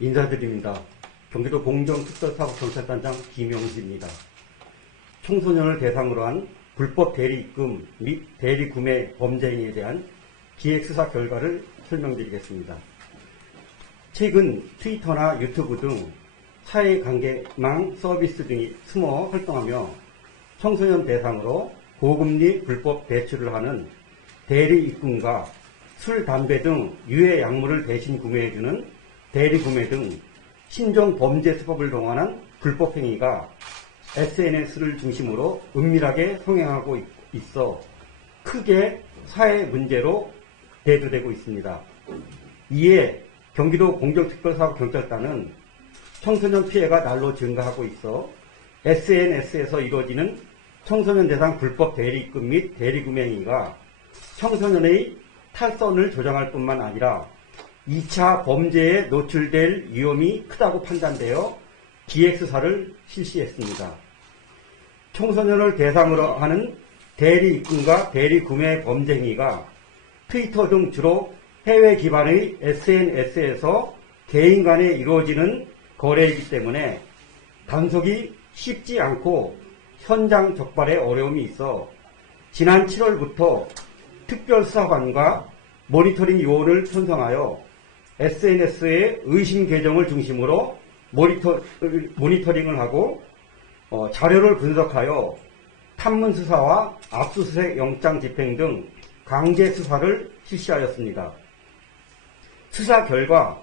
인사드립니다. 경기도 공정특별사법경찰단장 김영수입니다. 청소년을 대상으로 한 불법 대리입금 및 대리구매 범죄 행위에 대한 기획수사 결과를 설명드리겠습니다. 최근 트위터나 유튜브 등 사회관계망 서비스 등이 숨어 활동하며 청소년 대상으로 고금리 불법 대출을 하는 대리입금과 술, 담배 등 유해 약물을 대신 구매해주는 대리구매 등 신종 범죄 수법을 동원한 불법 행위가 SNS를 중심으로 은밀하게 성행하고 있어 크게 사회 문제로 대두되고 있습니다. 이에 경기도 공정특별사법경찰단은 청소년 피해가 날로 증가하고 있어 SNS에서 이루어지는 청소년 대상 불법 대리입금 및 대리구매 행위가 청소년의 탈선을 조장할 뿐만 아니라 2차 범죄에 노출될 위험이 크다고 판단되어 기획수사를 실시했습니다. 청소년을 대상으로 하는 대리입금과 대리구매 범죄 행위가 트위터 등 주로 해외 기반의 SNS에서 개인 간에 이루어지는 거래이기 때문에 단속이 쉽지 않고 현장 적발에 어려움이 있어 지난 7월부터 특별수사관과 모니터링 요원을 편성하여 SNS의 의심 계정을 중심으로 모니터링을 하고 자료를 분석하여 탐문 수사와 압수수색 영장 집행 등 강제 수사를 실시하였습니다. 수사 결과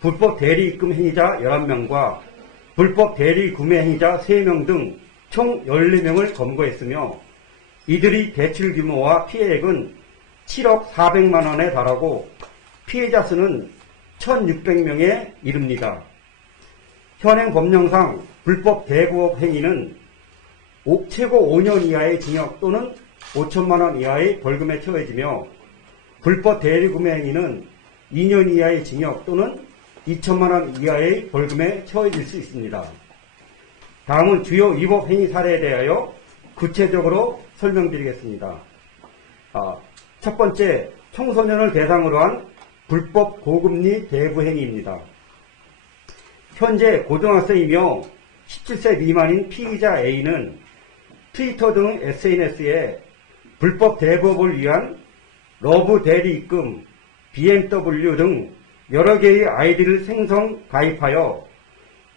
불법 대리입금 행위자 11명과 불법 대리구매 행위자 3명 등 총 14명을 검거했으며 이들의 대출 규모와 피해액은 7억 400만 원에 달하고 피해자 수는 1600명에 이릅니다. 현행 법령상 불법 대부업 행위는 최고 5년 이하의 징역 또는 5천만 원 이하의 벌금에 처해지며 불법 대리구매 행위는 2년 이하의 징역 또는 2천만 원 이하의 벌금에 처해질 수 있습니다. 다음은 주요 위법 행위 사례에 대하여 구체적으로 설명드리겠습니다. 첫 번째, 청소년을 대상으로 한 불법 고금리 대부 행위입니다. 현재 고등학생이며 17세 미만인 피의자 A는 트위터 등 SNS에 불법 대부업을 위한 러브 대리입금, BMW 등 여러 개의 아이디를 생성 가입하여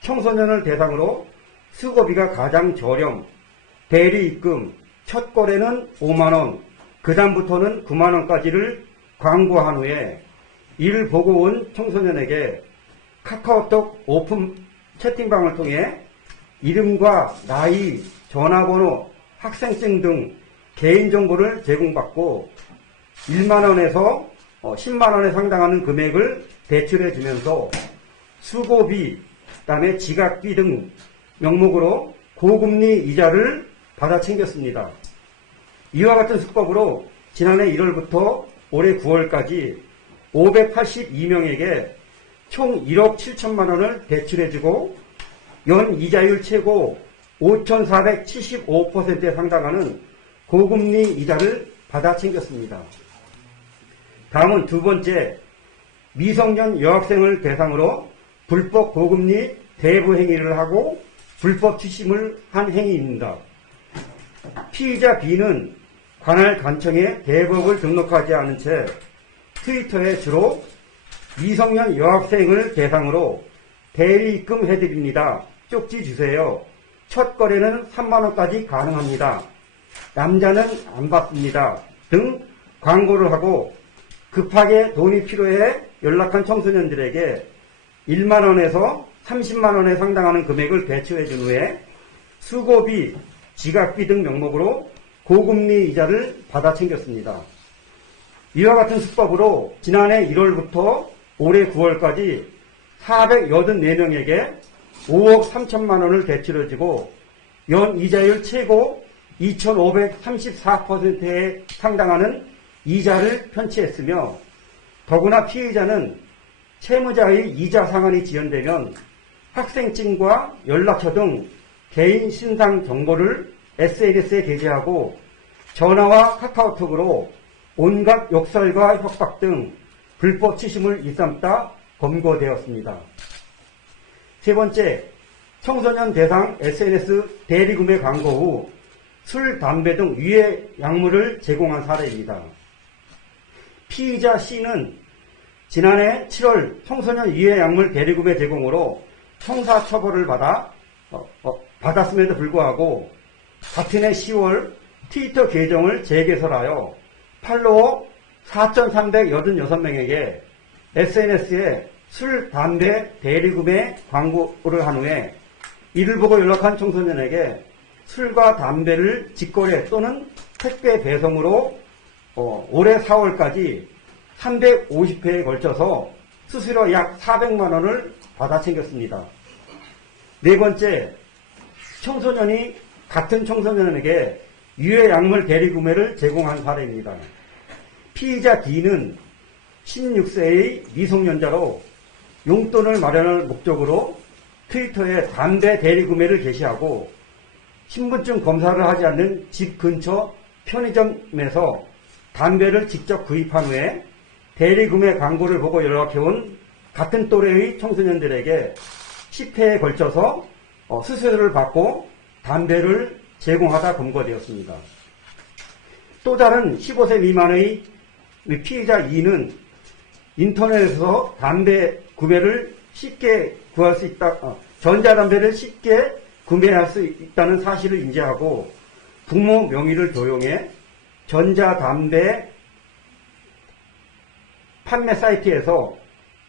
청소년을 대상으로 수고비가 가장 저렴, 대리입금, 첫 거래는 5만원, 그 다음부터는 9만원까지를 광고한 후에 이를 보고 온 청소년에게 카카오톡 오픈 채팅방을 통해 이름과 나이, 전화번호, 학생증 등 개인정보를 제공받고 1만원에서 10만원에 상당하는 금액을 대출해 주면서 수고비, 그다음에 지각비 등 명목으로 고금리 이자를 받아 챙겼습니다. 이와 같은 수법으로 지난해 1월부터 올해 9월까지 582명에게 총 1억 7천만 원을 대출해주고 연 이자율 최고 5,475%에 상당하는 고금리 이자를 받아 챙겼습니다. 다음은 두 번째, 미성년 여학생을 대상으로 불법 고금리 대부 행위를 하고 불법 취심을 한 행위입니다. 피의자 B는 관할 간청에 대부업을 등록하지 않은 채 트위터에 주로 미성년 여학생을 대상으로 대리입금 해드립니다. 쪽지 주세요. 첫 거래는 3만원까지 가능합니다. 남자는 안 받습니다. 등 광고를 하고 급하게 돈이 필요해 연락한 청소년들에게 1만원에서 30만원에 상당하는 금액을 대출해 준 후에 수고비, 지각비 등 명목으로 고금리 이자를 받아 챙겼습니다. 이와 같은 수법으로 지난해 1월부터 올해 9월까지 484명에게 5억 3천만 원을 대출해주고 연 이자율 최고 2,534%에 상당하는 이자를 편취했으며 더구나 피의자는 채무자의 이자 상환이 지연되면 학생증과 연락처 등 개인 신상 정보를 SNS에 게재하고 전화와 카카오톡으로 온갖 욕설과 협박 등 불법 취심을 일삼다 검거되었습니다. 세 번째, 청소년 대상 SNS 대리구매 광고 후 술, 담배 등 유해 약물을 제공한 사례입니다. 피의자 C는 지난해 7월 청소년 유해 약물 대리구매 제공으로 형사처벌을 받았음에도 불구하고 같은 해 10월 트위터 계정을 재개설하여 팔로워 4,386명에게 SNS에 술, 담배 대리구매 광고를 한 후에 이를 보고 연락한 청소년에게 술과 담배를 직거래 또는 택배 배송으로 올해 4월까지 350회에 걸쳐서 수수료 약 400만 원을 받아 챙겼습니다. 네 번째, 청소년이 같은 청소년에게 유해 약물 대리구매를 제공한 사례입니다. 피의자 D는 16세의 미성년자로 용돈을 마련할 목적으로 트위터에 담배 대리구매를 게시하고 신분증 검사를 하지 않는 집 근처 편의점에서 담배를 직접 구입한 후에 대리구매 광고를 보고 연락해온 같은 또래의 청소년들에게 10회에 걸쳐서 수수료를 받고 담배를 제공하다 검거되었습니다. 또 다른 15세 미만의 피해자 E는 인터넷에서 담배 구매를 쉽게 구할 수 있다, 전자담배를 쉽게 구매할 수 있다는 사실을 인지하고 부모 명의를 도용해 전자담배 판매 사이트에서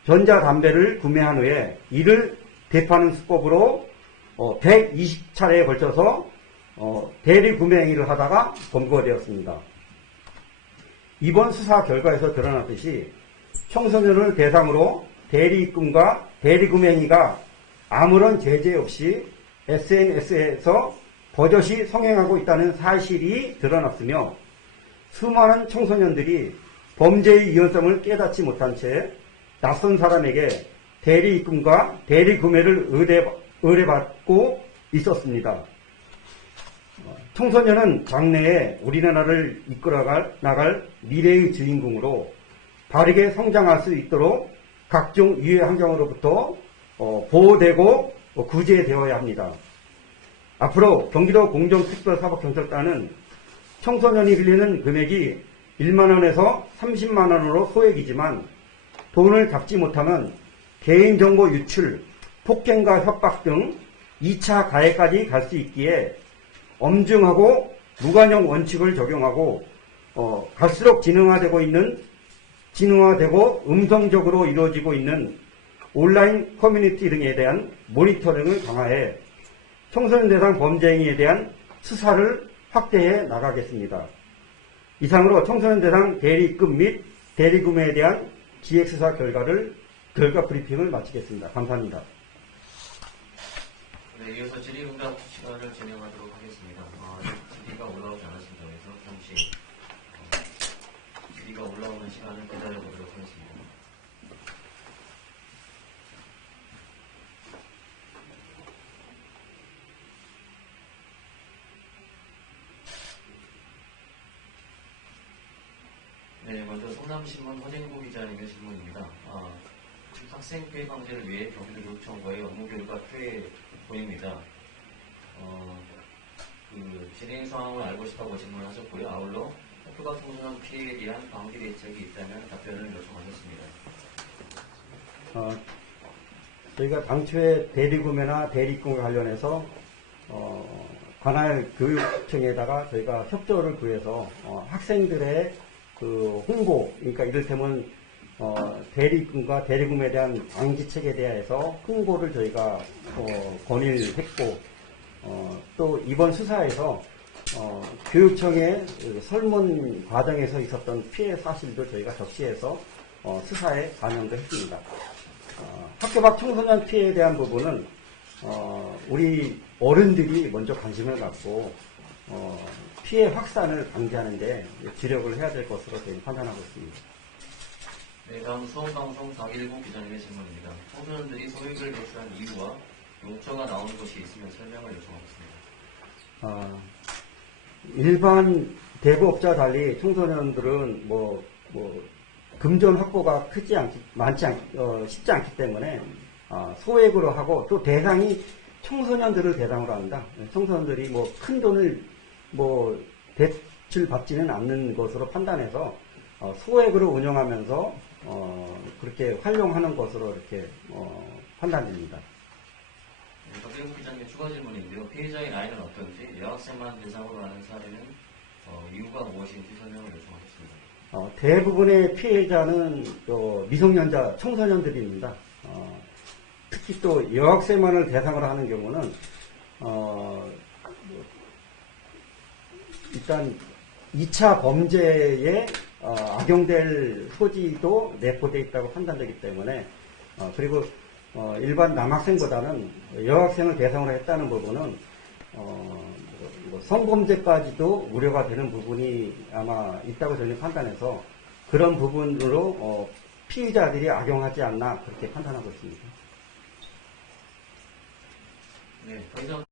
전자담배를 구매한 후에 이를 대파하는 수법으로 120차례에 걸쳐서 대리 구매 행위를 하다가 검거되었습니다. 이번 수사 결과에서 드러났듯이 청소년을 대상으로 대리 입금과 대리 구매 행위가 아무런 제재 없이 SNS에서 버젓이 성행하고 있다는 사실이 드러났으며 수많은 청소년들이 범죄의 위헌성을 깨닫지 못한 채 낯선 사람에게 대리 입금과 대리 구매를 의뢰받고 있었습니다. 청소년은 장래에 우리나라를 이끌어 나갈 미래의 주인공으로 바르게 성장할 수 있도록 각종 유해 환경으로부터 보호되고 구제되어야 합니다. 앞으로 경기도 공정특별사법경찰단은 청소년이 빌리는 금액이 1만 원에서 30만 원으로 소액이지만 돈을 갚지 못하면 개인정보 유출, 폭행과 협박 등 2차 가해까지 갈 수 있기에 엄중하고 무관용 원칙을 적용하고 갈수록 진흥화되고 음성적으로 이루어지고 있는 온라인 커뮤니티 등에 대한 모니터링을 강화해 청소년 대상 범죄 행위에 대한 수사를 확대해 나가겠습니다. 이상으로 청소년 대상 대리입금 및 대리구매에 대한 기획수사 결과 브리핑을 마치겠습니다. 감사합니다. 네, 이어서 질의응답 시간을 진행하도록 하겠습니다. 질의가 올라오지 않았습니다. 그래서 잠시 질의가 올라오는 시간을 기다려보도록 하겠습니다. 네, 먼저 성남신문 허진구 기자님의 질문입니다. 학생 피해 방지를 위해 경기도교육청과의 업무 결과 퇴 보입니다. 진행 상황을 알고 싶다고 질문하셨고요. 아울러 학교가 청소년 피해에 대한 방지 대책이 있다면 답변을 요청하셨습니다. 저희가 당초에 대리구매나 대리입금과 관련해서 관할 교육청에다가 저희가 협조를 구해서 학생들의 그 홍보, 그러니까 이를테면 대리입금과 대리구매에 대한 방지책에 대해서 홍보를 저희가 건의를 했고 또 이번 수사에서 교육청의 설문 과정에서 있었던 피해 사실도 저희가 적시해서 수사에 반영도 했습니다. 학교 밖 청소년 피해에 대한 부분은 우리 어른들이 먼저 관심을 갖고 피해 확산을 방지하는 데 주력을 해야 될 것으로 저희는 판단하고 있습니다. 네, 다음 수원방송 419 기자님의 질문입니다. 청소년들이 소액을 대출한 이유와 용처가 나온 곳이 있으면 설명을 요청하겠습니다. 일반 대부업자와 달리 청소년들은 금전 확보가 쉽지 않기 때문에 소액으로 하고 또 대상이 청소년들을 대상으로 한다. 청소년들이 뭐 큰 돈을 뭐 대출 받지는 않는 것으로 판단해서 소액으로 운영하면서 그렇게 활용하는 것으로 이렇게 판단됩니다. 박대국 기자님 추가 질문인데요. 피해자의 나이는 어떤지, 여학생만 대상으로 하는 사례는 이유가 무엇인지 설명을 요청하겠습니다. 대부분의 피해자는 미성년자 청소년들입니다. 특히 또 여학생만을 대상으로 하는 경우는 일단 2차 범죄에 악용될 소지도 내포되어 있다고 판단되기 때문에 그리고 일반 남학생보다는 여학생을 대상으로 했다는 부분은 성범죄까지도 우려가 되는 부분이 아마 있다고 저는 판단해서 그런 부분으로 피의자들이 악용하지 않나 그렇게 판단하고 있습니다. 네, 더 이상